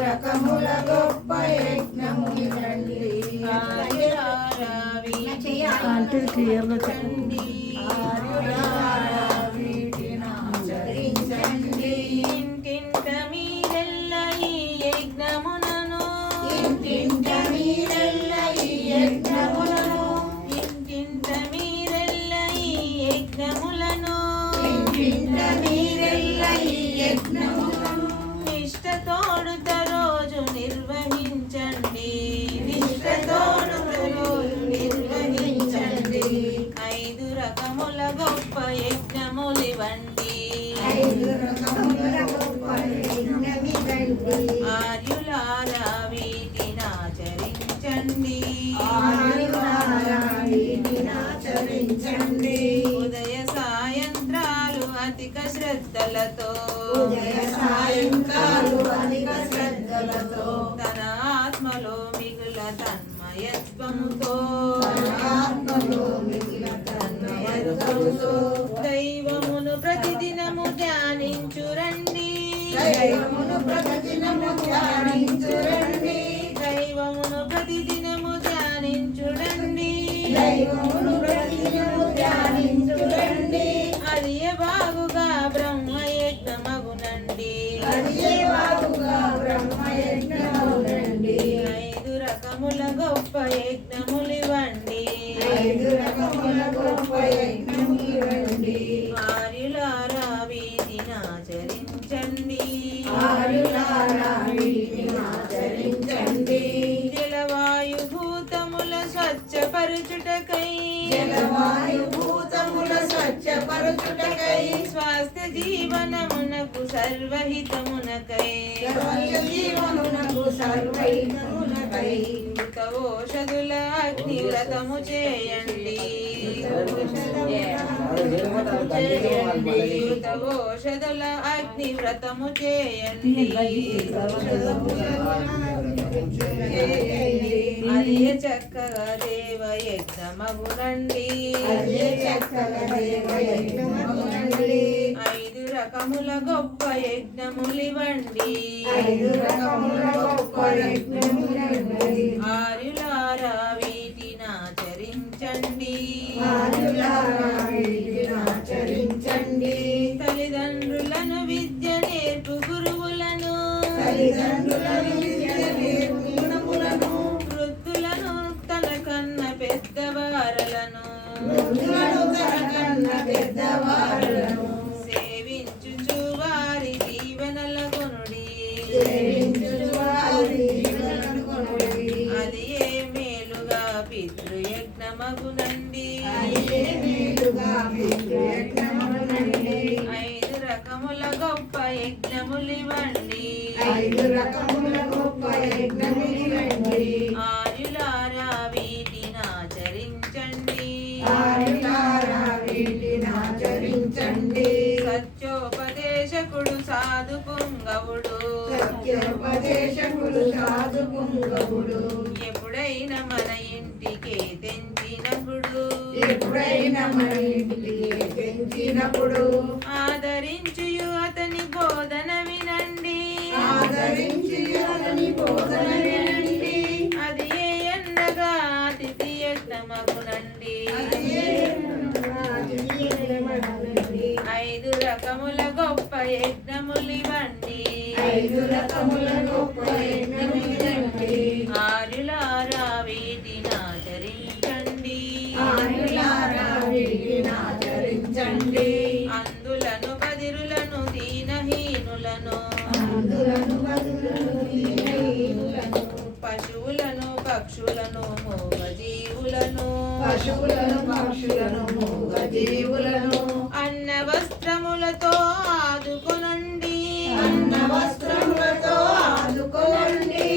రకముల గొప్ప యజ్ఞములివండి ఐదు రకముల గొప్ప శ్రద్ధలతో స్వచ్ఛపరచుటకై స్వాస్థ్య జీవనమునకు సర్వహితమునకై. సర్వైనమునకై మృత ఓషధుల అగ్ని వ్రతము చేయండి. ఓషధుల అగ్ని వ్రతము చేయండి అది చక్కగా దేవ యజ్ఞమగునండి ఐదు రకముల గొప్ప యజ్ఞములివ్వండి ఆరులారా వీటినాచరించండి తల్లిదండ్రులను విద్య నేర్పు గురువులను. తల్లిదండ్రులను విద్య నేర్పు గుణములను వృద్ధులను తన కన్న పెద్దవారలను. వృద్ధులను గొప్ప యజ్ఞములివ్వండి. ఐదు రకముల గొప్ప యజ్ఞములండి ఆర్యులారా వీటినాచరించండి ఆరులారా వీటినాచరించండి సత్యోపదేశకుడు సాధు పుంగవుడు సత్యోపదేశకుడు సాధు పుంగవుడు ఎప్పుడైనా మన ఇంటికి తెంచినప్పుడు. ఎప్పుడైనా మన ఇంటికి పెంచినప్పుడు ఆదరించుయు అతని బోధన వినండి ఆదరించి అతని బోధన వినండి అది ఏ ఎన్నగా అతిథి యజ్ఞమగునండి. ఐదు రకముల గొప్ప యజ్ఞములివ్వండి. ఐదు రకముల గొప్ప ఆర్యులారా పశువులను పక్షులను జీవులను అన్న వస్త్రములతో ఆదుకొనండి. అన్న వస్త్రములతో ఆదుకొనండి.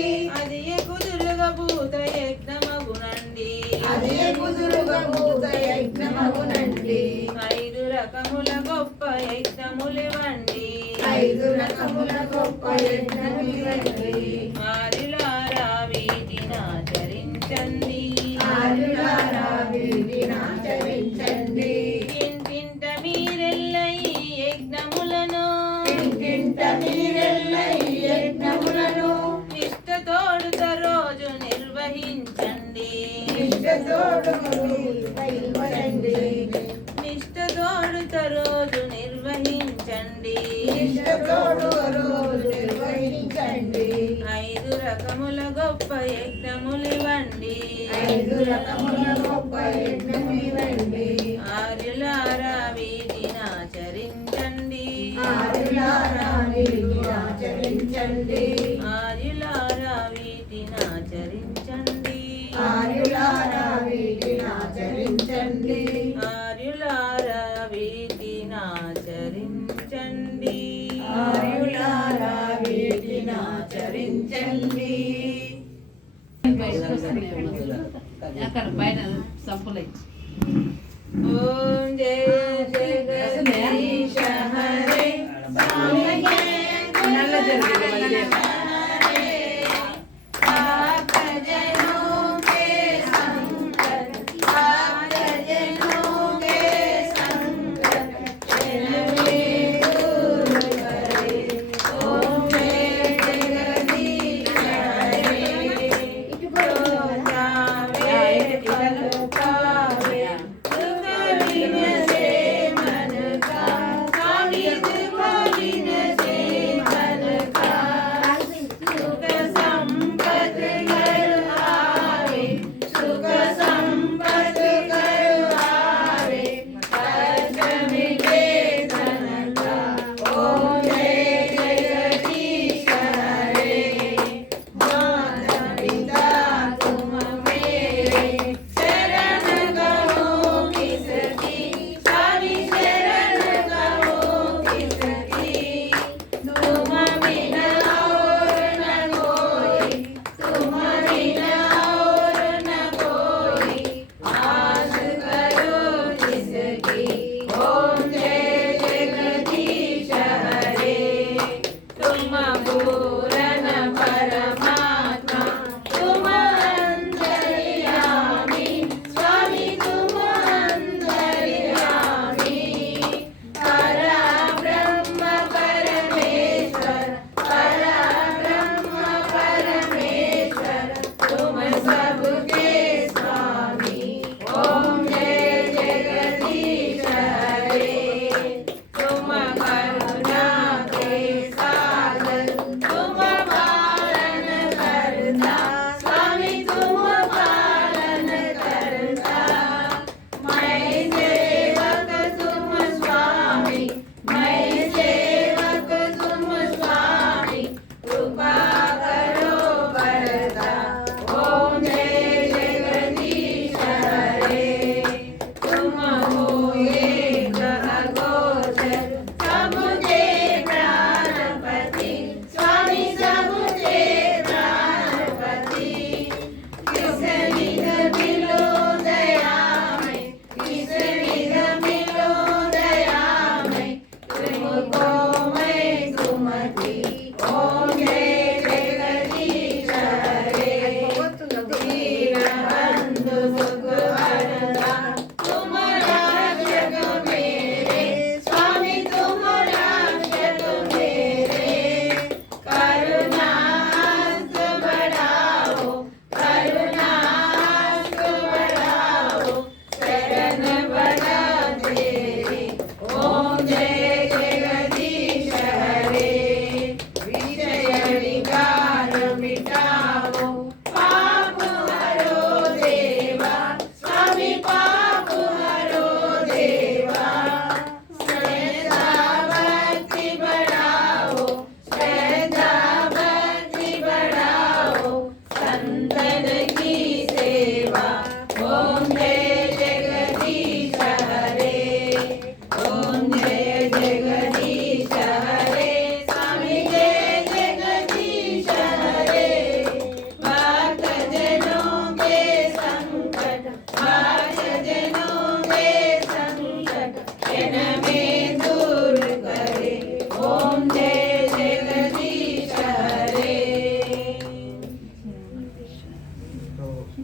అది కుదురుగా భూత యజ్ఞమగునండి. అది కుదురుగా భూత యజ్ఞమగునండి. ఐదు రకముల గొప్ప యజ్ఞములివ్వండి. ఐదు రకముల గొప్ప యజ్ఞ నిష్ఠతోడుత రోజు నిర్వహించండి నిర్వహించండి. ఐదు రకముల గొప్ప యజ్ఞములివ్వండి ఆరులారా వీధిని ఇవ్వండి. ఆరులారా వీధిని ఆచరించండి. తగ్గించండి అక్కడ పైన సంపులై ఓ